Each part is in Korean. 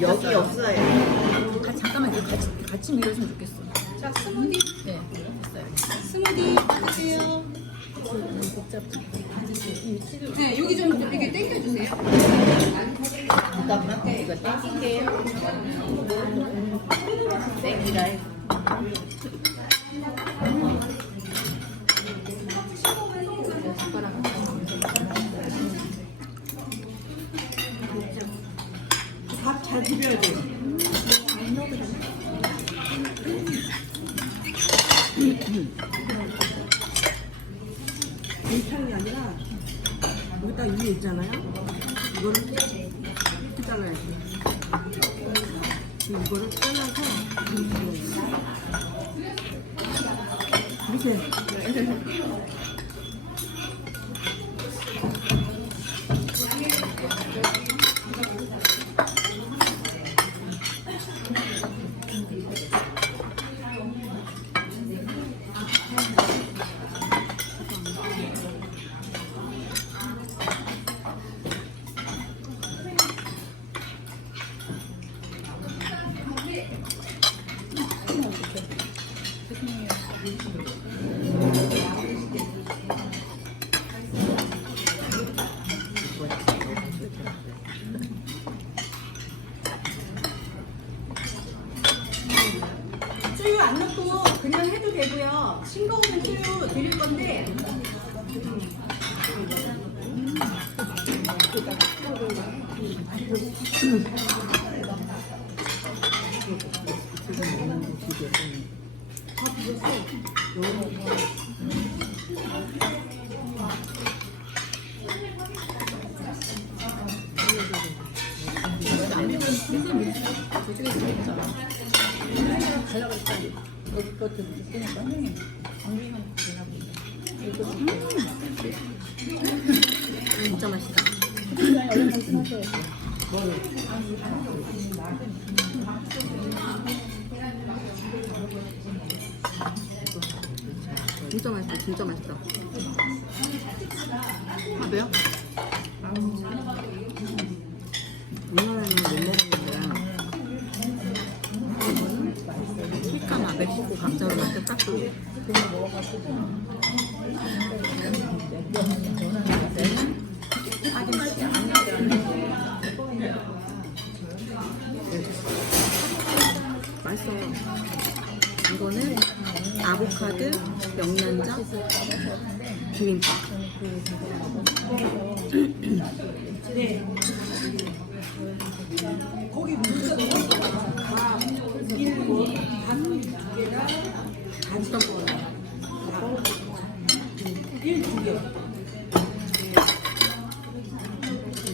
여기 없어요. 아, 잠깐만 이거 같이 같이 밀어주면 좋겠어. 자, 스무디. 네. 스무디 받으세요. 네, 여기 좀 이렇게 당겨주세요. 잠깐만 이거 땡길게요. 땡기라 해. 밥 잘 비벼야 돼요. 일탕이 아니라 여기다 위에 있잖아요. 이거를 이렇게 잘라야지. 그리고 이거를 잘라서 이렇게 이렇게 Mm-hmm. 진짜 맛있다. 진짜 맛있다. 밥이요? 우리나라에는 못 먹는데 휘까 맛을 씻고 감자로 맛을 딱 그. 맛있어요. 아보카도, 명란젓, 비빔밥.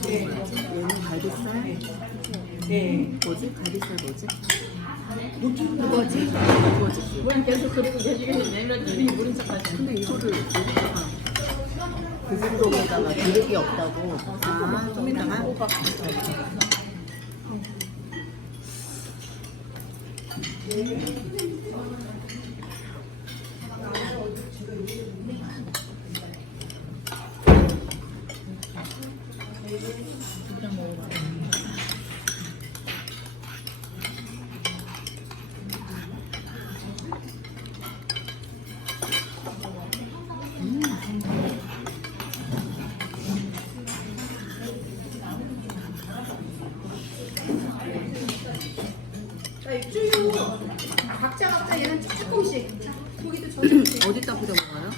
얘는 갈비살. 네. 뭐지? 갈비살 뭐지? 그거지? 뭐야 계속 그리고 계시겠는데 내밀었더니 모른 척하지. 근데 이거를 여기다가 그 정도보다가 기름이 없다고. 아, 좀 이따가 그 쭈유 각자 각자 얘는 조금씩. 자, 고기도 조금씩. 어디다 뿌려 먹어요?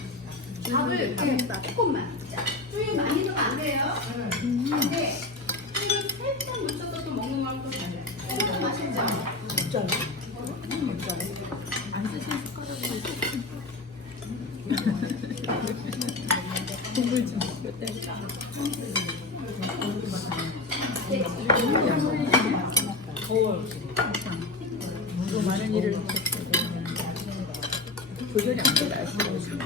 밥을 네, 조금만. 자, 쭈유 많이 넣으면 안 돼요. 근데 쭈유 살짝 묻혀서 또 먹는 맛도 조금 맛있죠. 안 쓰신 숟가락으로 국물 좀 몇 대. 더워요. 또 많은 일을 하셨어요. 조절이 안 돼, 요즘.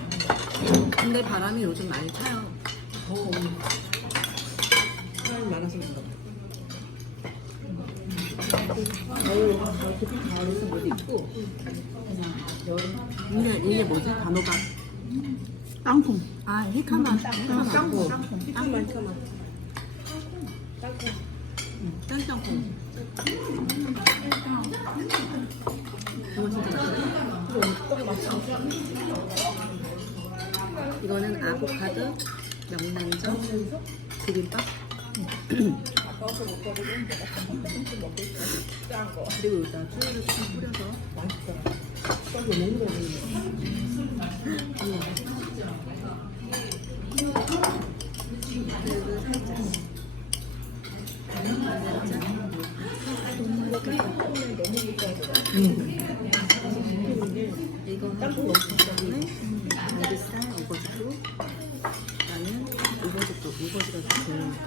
근데 바람이 요즘 많이 타요. 사람이 많아서 그런가 봐. 겨울, 깊은 가을에서 못 입고, 그냥 여름. 이게, 이게 뭐지? 단호박. 땅콩. 아, 히카만. 땅콩. 히카만. 땅콩. 땅콩. 이거 진짜 맛있어. 이거는 아보카도 명란젓 비빔밥. 그리고 여기다 쭈루를 좀 뿌려서 살짝 이거 하고 그다 음에 갈비살 우거지도 나는 우거지도 우거지가 좀 좋으니까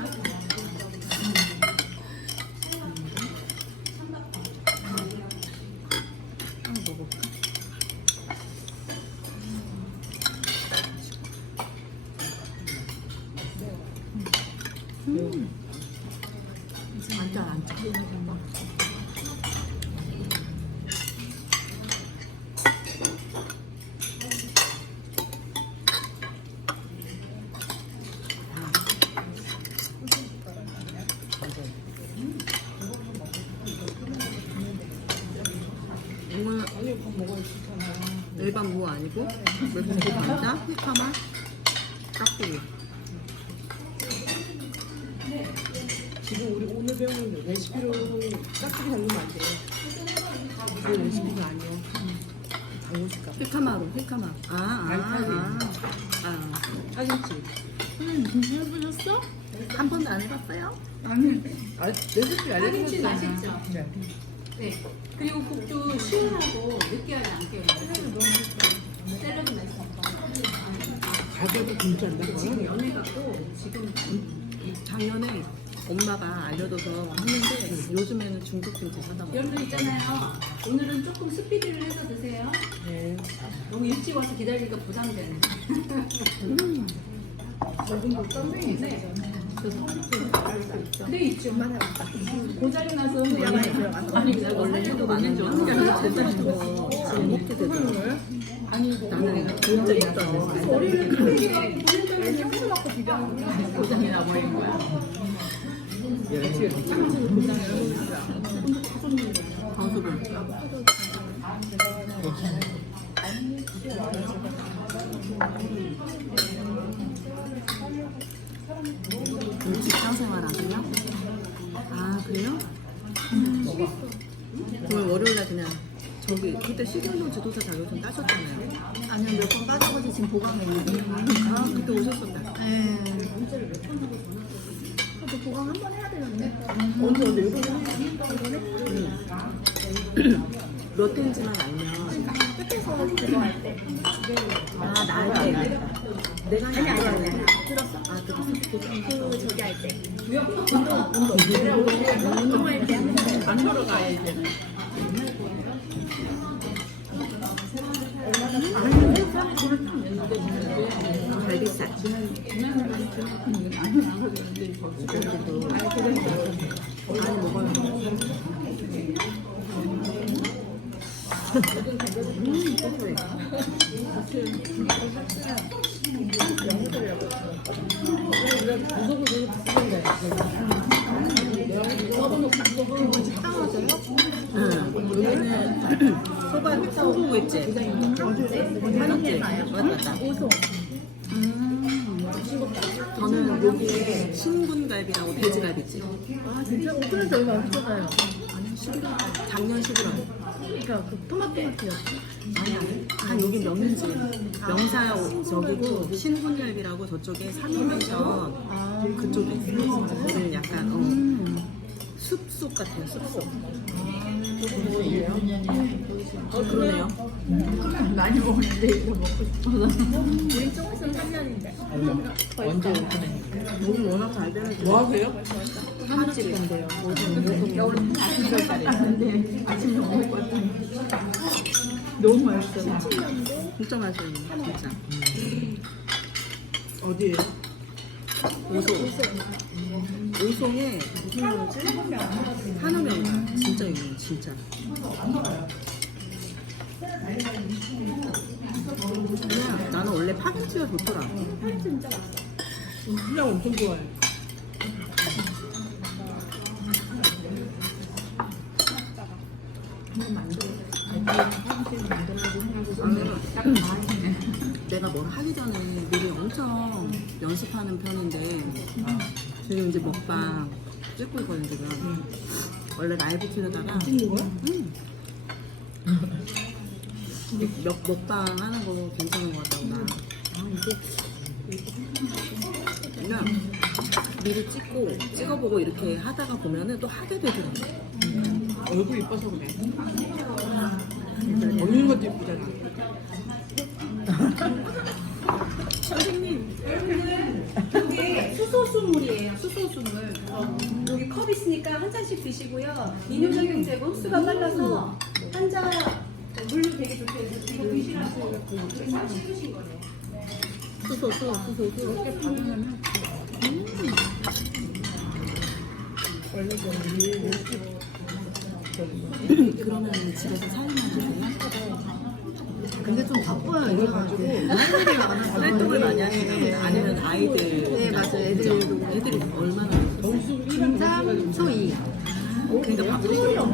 한번 먹어볼까? 음. 안짜 안짜 오늘 일반 무 아니고 맵고 감자, 휘파마, 깍두기 지금 우리 오늘 배우는 레시피로 깍두기 담그면 안 돼요. 그 레시피가 아니요. 휘파마로 휘파마 아, 아. 아, 아. 하겠지. 한 번도 안 해봤어요? 아, 레시피 알려주셨어요. 맛있죠? 네. 네. 그리고 국도 시원하고 느끼하지 않게 샐러드 맛있어. 가격이 진짜 안 지금? 연애 갖고 지금 작년에 엄마가 알려줘서 했는데 요즘에는 중국 김치 사다 먹어 여러분 있잖아요. 오늘은 조금 스피드를 해서 드세요. 네. 너무 일찍 와서 기다리니까 부담되네. 네. 네 있죠. 고장이 나서 아니 그냥 원래 해도 많은 줄 싶어 안 먹게 되더라고 나는 진짜 있던 고장이 나버린 거야. 방수를 오늘 직장 생활 하세요? 아 그래요? 그러면 월요일날 그냥 저기 그때 시즌로 지도사 자격증 따셨잖아요 아니요 몇 번 빠져가지고 지금 보강에 있는데. 아 그때 오셨었다 네. 또 보강 한 번 해야 되는데. 언제 언제 이거 몇 회인지만 알면 끝에서 그거 할 때. 아때 내가 아니 아니 아니 들었어? 아 들었어 그 저기 할 때. 운동 운동. 운동할 때 하는데. 안 하러 가야 이제는. 갈비살 많이 먹어요 음 고소해 음. 저는 여기 신군갈비라고 돼지갈비집 아 진짜 오픈한 지 얼마 안 됐잖아요. 아니 11월 작년 11월 그러니까 그 토마토 마트였지. 아니야 한 여기 명인지 명사 저기고 신군갈비라고 저쪽에 아 그쪽에 거기는 약간 어, 숲속 같아요 숲속 어 그러네요 많이 먹었는데 이거 먹고 싶어서. 우리 조금 있으면 3년인데. 언제 오픈해? 여기 워낙 잘 되는 뭐 하세요? 아침 잘 갔는데 아침 것 같아. 너무 맛있어. 17년도 진짜 맛있어요 진짜 어디에요? 오소 오송에 무슨 명이지? 한우명가 진짜 유명해 진짜 나는 원래 파김치가 좋더라 그냥 엄청 좋아해. 내가 뭘 하기 전에 미리 엄청 연습하는 편인데 지금 이제 먹방 찍고 있거든 지금 원래 라이브 키르다가 찍는 거야? 응. 먹방 하는 거 괜찮은 거 같다 나 음. 아, 이게 그냥 미리 찍고 찍어보고 이렇게 하다가 보면은 또 하게 되더라고 얼굴 이뻐서 그래. 먹는 것도 이쁘잖아. 이게 수소수물이에요. 수소수물. 어, 여기 컵 있으니까 한 잔씩 드시고요. 이뇨 작용제고 흡수가 빨라서 한 잔 물도 되게 좋대요. 이거 드시라고 싹 씹으신 거네요. 수소 수소 수소 원래 저기 그러면 집에서 살림만 하세요? 근데 좀 바빠요 할 일이 많아서 활동을 많이 하시는 아니면 아이들. 네 맞아요. 애들도 애들이 얼마나 있어요? 중3 초2 그러니까 바쁘시죠?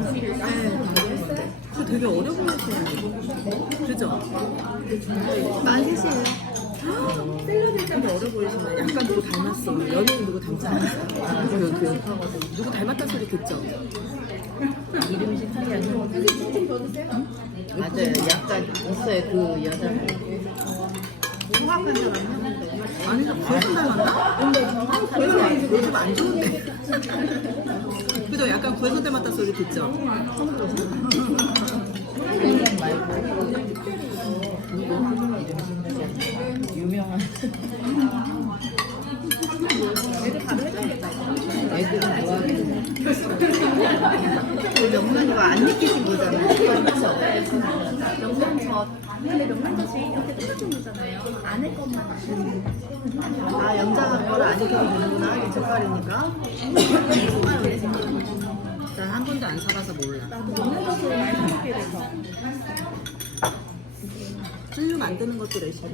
네저 되게 어려 보이시는데 그죠? 만 셋이에요 되게 어려 보이시네 약간 누구 닮았어 연예인 누구 닮지 않았어? 그, 그, 누구 닮았다 소리 듣죠? 이름이 식상이 아니고 맞아요. 약간 있어요 그 여자. 아니 구혜선 닮았나? 구혜선 요즘 안 좋은데 그죠? 약간 구혜선 닮았다 소리 듣죠? 그냥 말고 누구 이름 생각이 안 나. 유명한. 애들은 좋아하겠네. 우리 명란이가 안 느끼신 거잖아요 명란젓. 근데 명란젓이 이렇게 똑같은 거잖아요. 안에 것만 아 연장한 거를 안 익혀도 되는구나 이게 젓갈이니까 난한 번도 안 사봐서 몰라 명란젓을 생각하게 돼서. 만드는 것도 레시피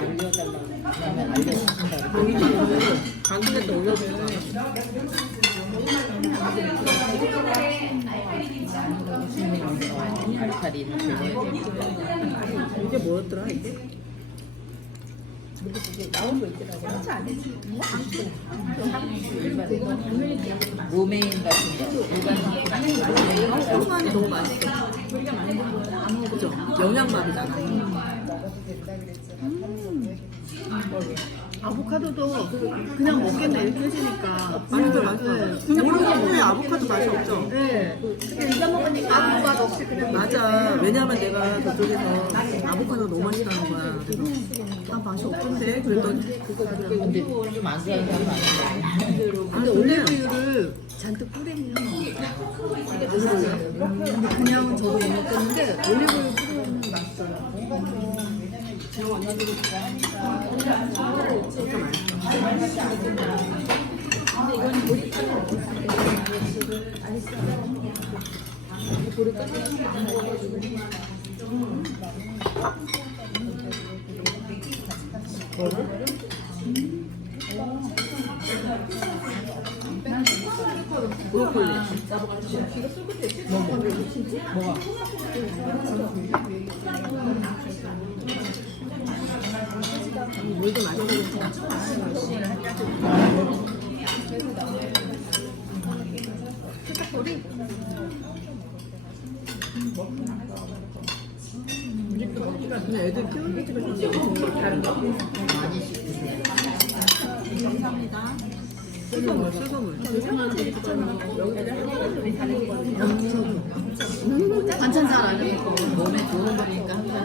알려달라고 하면 알려주신다고. 방송에 또올 별거 이게 뭐였더라 이게? 로메인 같은 거. 일반 고소한이 너무 그죠? 영양밥이잖아 아보카도도 그냥 먹겠네 이렇게 해주니까. 맛있어 맛있어 네. 근데 모르겠는데 아보카도 맛이 없죠? 네. 근데 이거 먹으니까 아보카도 없이 그냥 맞아. 왜냐면 내가 저쪽에서 아보카도 너무 맛있다는 거야. 아 맛이 없던데. 그랬더니 근데 좀안 좋아하는 사람 많은데. 근데 올리브유를 잔뜩 뿌리면 근데 그냥 저도 못 먹겠는데 올리브유 뿌리면 맛있어요 브로 물도 맛있어 근데 애들 키우는 집에서 좀 다른 거 많이 시키세요. 감사합니다 수소물 수소물 반찬 잘 알고 몸에 좋은 거니까 항상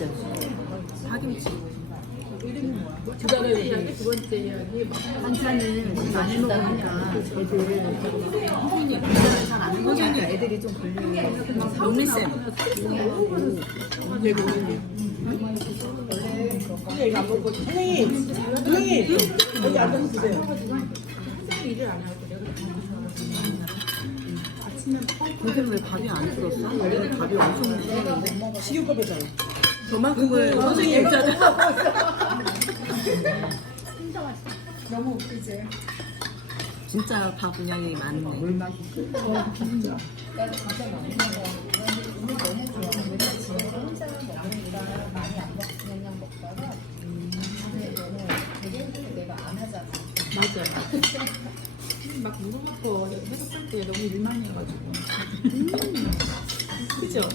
진짜 파김치 두 번째 이야기, 두 번째 이야기. 막 반찬을 많이 먹으니까 애들 선생님 잘안 먹으니까 애들이 좀 오는데. 이거 안 먹고 선생님 선생님 여기 앉아서 드세요 내가 근데 왜 밥이 안 줄었어? 원래는 밥이 엄청 줄었는데. 식욕급이잖아 저만큼을 선생님 입자잖아. 너무 웃기지. 진짜 밥 분량이 많네. 맞아. 막 물어봤고 해석할 때 너무 일만 해가지고. 그죠?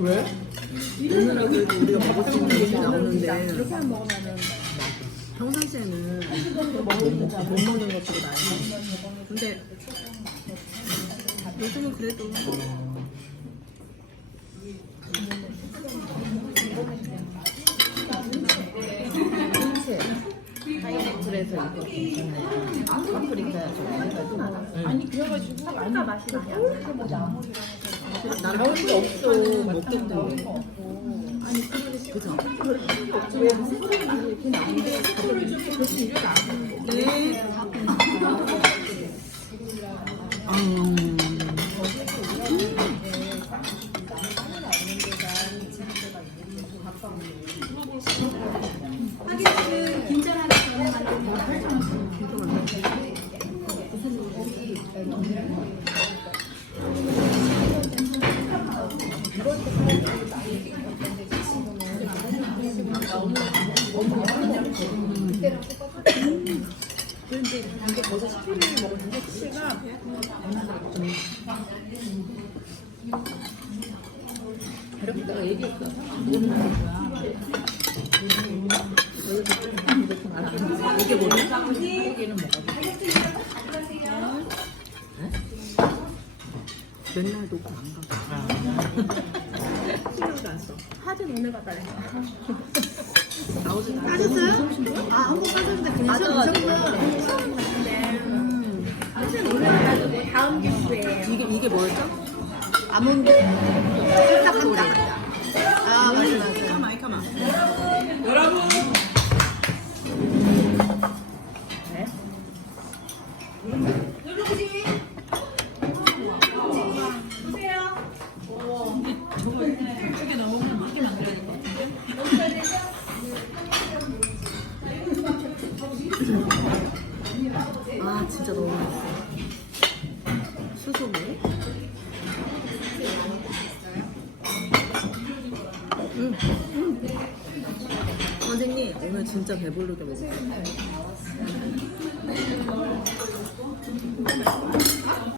왜? 오늘은 우리가 먹으면은 평상시에는 못, 먹는 것들이 많아요. 근데 요즘은 그래도 파인애플에서 이거 좀 해가지고 아니 그래가지고 아까 맛이 나. 나는 게 없어 먹기 때문에. 그죠? 이렇게 나오는데 그거를 좀 그렇게 일을 안 거. 네. 아, 하기는 김장하기 전에 만든 거. 그런데 이게 벌써 10일을 먹었는데 7가 이렇게 내가 얘기했어 고기는 먹어 맨날 녹화 안 가. 신경도 안 써. 하진 오늘 가봐요. 나오지 않아. 빠졌어요? 아, 한국 빠졌는데 그냥 하진 오늘 가가지고 다음 기수에 이게 이게 뭐였죠? 아몬드. 살짝 한다. 배부